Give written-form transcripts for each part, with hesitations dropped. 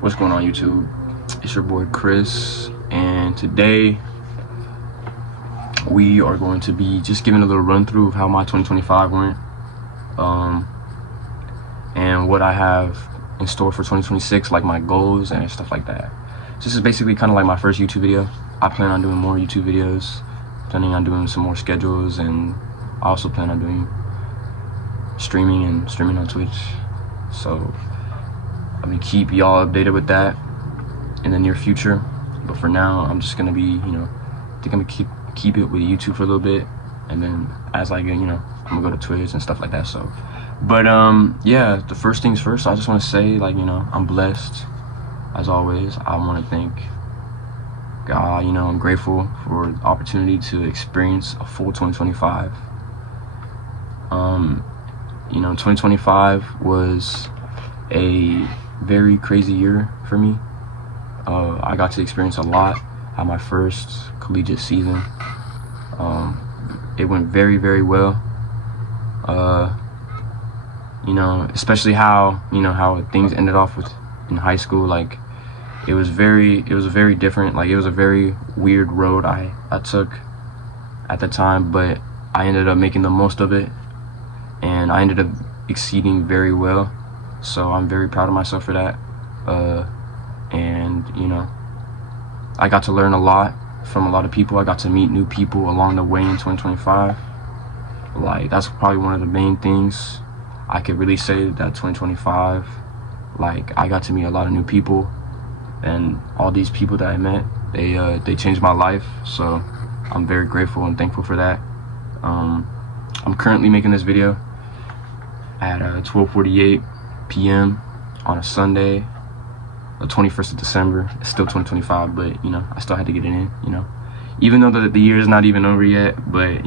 What's going on, YouTube? It's your boy Chris, and today we are going to be just giving a little run through of how my 2025 went, and what I have in store for 2026, like my goals and stuff like that. This is basically kind of like my first YouTube video. I plan on doing more YouTube videos, planning on doing some more schedules, and I also plan on doing streaming on Twitch. So I'm gonna keep y'all updated with that in the near future. But for now, I'm just gonna be, I think I'm gonna keep it with YouTube for a little bit, and then as I get, I'm gonna go to Twitch and stuff like that. So, but yeah, the first things first, I just want to say, like, I'm blessed as always. I want to thank God. I'm grateful for the opportunity to experience a full 2025. 2025 was a very crazy year for me. I got to experience a lot at my first collegiate season. It went very, very well. Especially how things ended off with in high school. Like, it was very different. Like, it was a very weird road I took at the time, but I ended up making the most of it, and I ended up exceeding very well. So I'm very proud of myself for that. And I got to learn a lot from a lot of people. I got to meet new people along the way in 2025. Like, that's probably one of the main things I could really say that 2025, like, I got to meet a lot of new people, and all these people that I met, they changed my life. So I'm very grateful and thankful for that. I'm currently making this video at 12:48 p.m. on a Sunday, the 21st of December. It's still 2025, but I still had to get it in, even though the year is not even over yet. But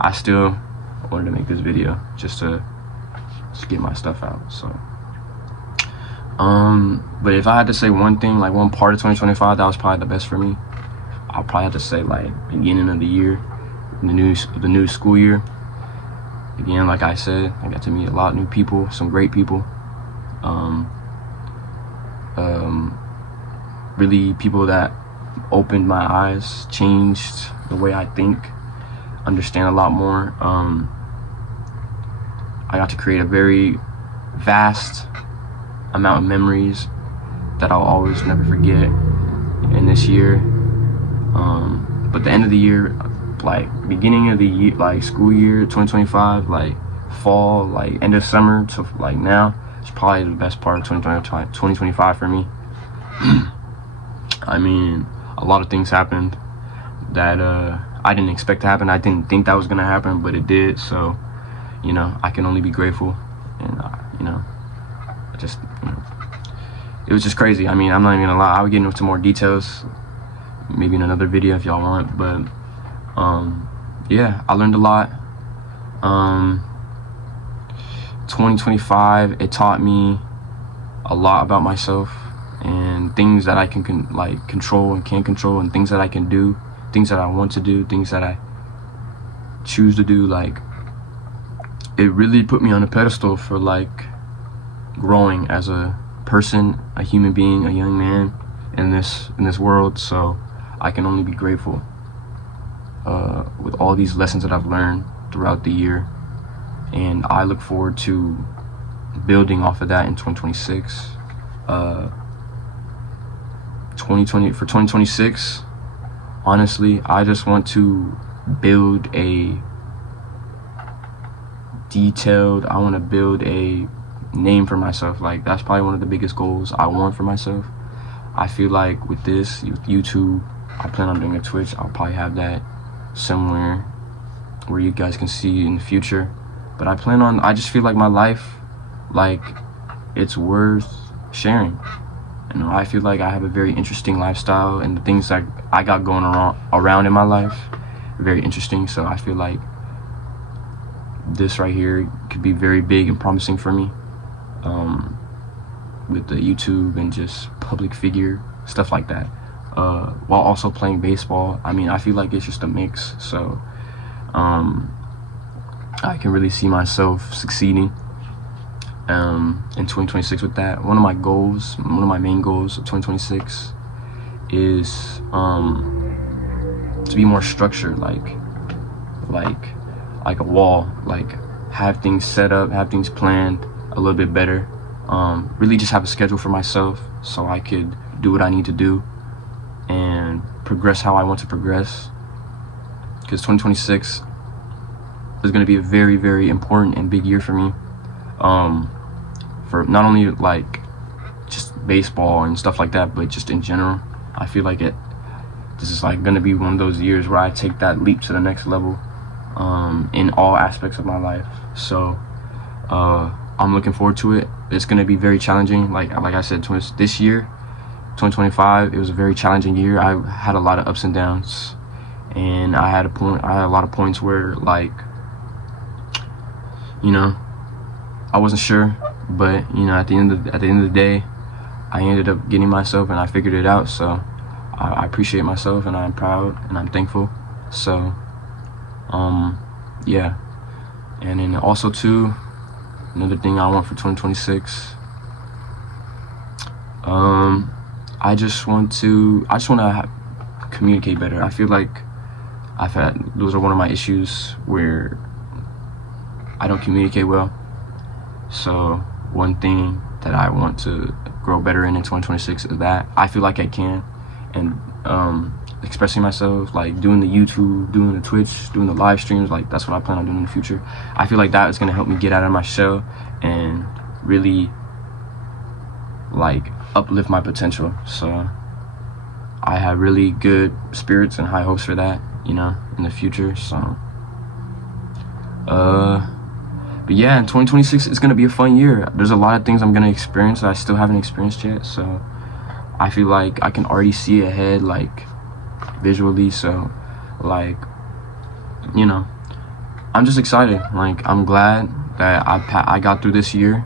I still wanted to make this video just to get my stuff out. So but if I had to say one thing, like one part of 2025 that was probably the best for me, I'll probably have to say, like, beginning of the year, the new school year. Again, like I said, I got to meet a lot of new people, some great people. Really people that opened my eyes, changed the way I think, understand a lot more. I got to create a very vast amount of memories that I'll always never forget in this year. But the end of the year, like beginning of the year, like school year 2025, like fall, like end of summer to like now, it's probably the best part of 2025 for me. I mean, a lot of things happened that I didn't expect to happen. I didn't think that was gonna happen, but it did. So I can only be grateful, and it was just crazy. I mean, I'm not even gonna lie, I would get into more details maybe in another video if y'all want, but yeah, I learned a lot. 2025, it taught me a lot about myself and things that I can control and can't control, and things that I can do, things that I want to do, things that I choose to do. Like, it really put me on a pedestal for like growing as a person, a human being, a young man in this world. So I can only be grateful with all these lessons that I've learned throughout the year, and I look forward to building off of that in 2026. 2026, honestly, I just want to build a name for myself. Like, that's probably one of the biggest goals I want for myself. I feel like with YouTube, I plan on doing a Twitch. I'll probably have that somewhere where you guys can see in the future. But I just feel like my life, like, it's worth sharing. I feel like I have a very interesting lifestyle, and the things that I got going around in my life are very interesting. So I feel like this right here could be very big and promising for me, with the YouTube and just public figure stuff like that, while also playing baseball. I mean, I feel like it's just a mix. So I can really see myself succeeding in 2026 with that. One of my main goals of 2026 is to be more structured, like a wall, like have things set up, have things planned a little bit better. Really just have a schedule for myself so I could do what I need to do and progress how I want to progress, because 2026 is going to be a very, very important and big year for me, for not only like just baseball and stuff like that, but just in general. I feel like this is like going to be one of those years where I take that leap to the next level in all aspects of my life. So I'm looking forward to it. It's going to be very challenging. Like I said, this year, 2025, it was a very challenging year. I had a lot of ups and downs, and I had a lot of points where, like, you know, I wasn't sure, but you know, at the end of the day, I ended up getting myself and I figured it out. So I appreciate myself, and I'm proud and I'm thankful. So yeah. And then also too, another thing I want for 2026, I just want to communicate better. I feel like those are one of my issues where I don't communicate well. So one thing that I want to grow better in 2026 is that I feel like I can, and expressing myself, like doing the YouTube, doing the Twitch, doing the live streams, like that's what I plan on doing in the future. I feel like that is going to help me get out of my shell and really like uplift my potential. So I have really good spirits and high hopes for that, you know, in the future. So but yeah, in 2026 it's going to be a fun year. There's a lot of things I'm going to experience that I still haven't experienced yet. So I feel like I can already see ahead, like visually. So like, you know, I'm just excited. Like, I'm glad that I got through this year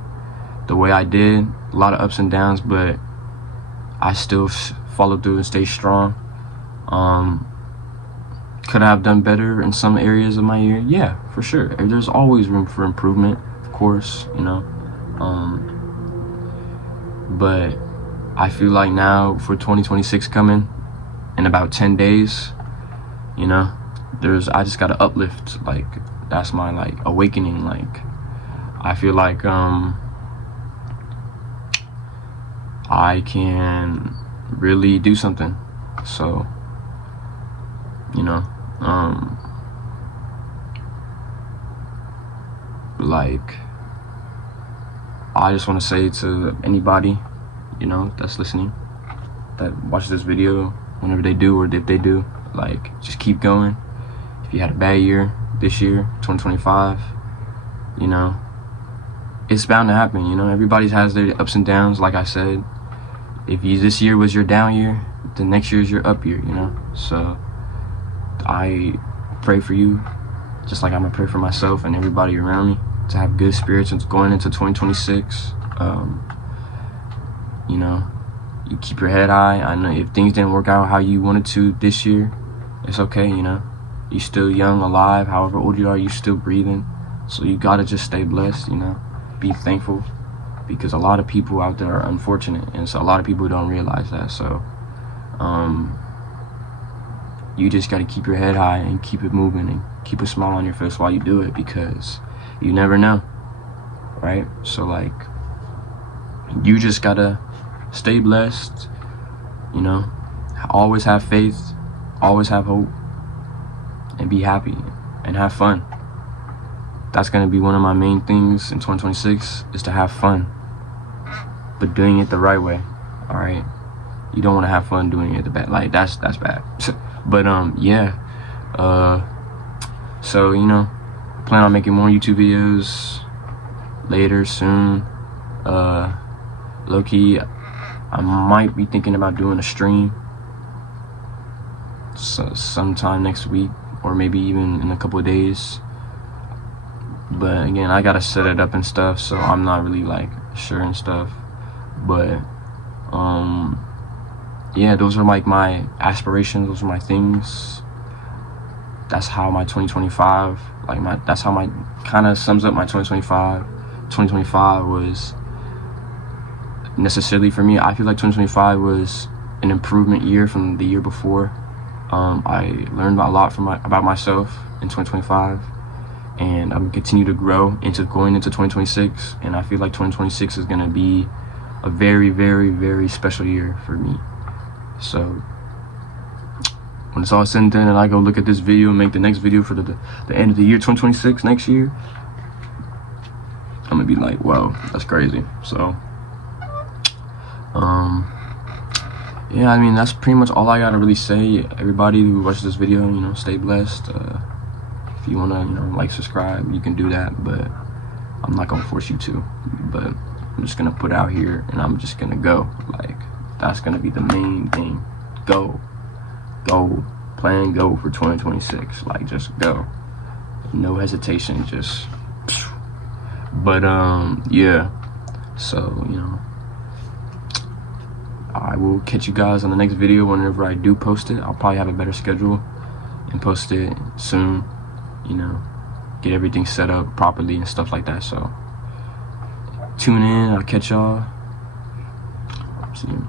the way I did. A lot of ups and downs, but I still followed through and stayed strong. Could I have done better in some areas of my year? Yeah, for sure. There's always room for improvement, of course, you know. But I feel like now for 2026 coming in about 10 days, you know, I just gotta uplift. Like, that's my like awakening. Like, I feel like I can really do something. So, you know, like, I just want to say to anybody, you know, that's listening, that watches this video, whenever they do or if they do, like, just keep going. If you had a bad year this year, 2025, you know, it's bound to happen. You know, everybody has their ups and downs. Like I said, if this year was your down year, the next year is your up year, you know. So I pray for you, just like I'm gonna pray for myself and everybody around me, to have good spirits and going into 2026. You know, you keep your head high. I know if things didn't work out how you wanted to this year, it's okay, you know. You're still young, alive, however old you are, you're still breathing. So you gotta just stay blessed, you know. Be thankful, because a lot of people out there are unfortunate, and so a lot of people don't realize that. So you just gotta keep your head high and keep it moving and keep a smile on your face while you do it, because you never know, right? So like, you just gotta stay blessed, you know, always have faith, always have hope, and be happy and have fun. That's gonna be one of my main things in 2026, is to have fun, but doing it the right way. All right, you don't want to have fun doing it the bad, like that's bad. But yeah, so, you know, plan on making more YouTube videos later, soon. Low-key, I might be thinking about doing a stream sometime next week, or maybe even in a couple of days. But again, I gotta set it up and stuff, so I'm not really like sure and stuff. But yeah, those are like my aspirations, those are my things. That's how my 2025, that's how my kind of sums up my 2025 2025 was necessarily for me. I feel like 2025 was an improvement year from the year before. I learned a lot about myself in 2025, and I'm gonna continue to grow into going into 2026. And I feel like 2026 is gonna be a very, very, very special year for me. So when it's all said and done, and I go look at this video and make the next video for the end of the year 2026 next year, I'm gonna be like, wow, that's crazy. So yeah, I mean, that's pretty much all I gotta really say. Everybody who watches this video, you know, stay blessed. If you wanna, you know, like, subscribe, you can do that, but I'm not gonna force you to. But I'm just gonna put out here, and I'm just gonna go. Like, that's gonna be the main thing. Go, plan, go for 2026. Like, just go, no hesitation. Just, but yeah. So, you know, I will catch you guys on the next video whenever I do post it. I'll probably have a better schedule and post it soon, you know, get everything set up properly and stuff like that. So tune in. I'll catch y'all. See you.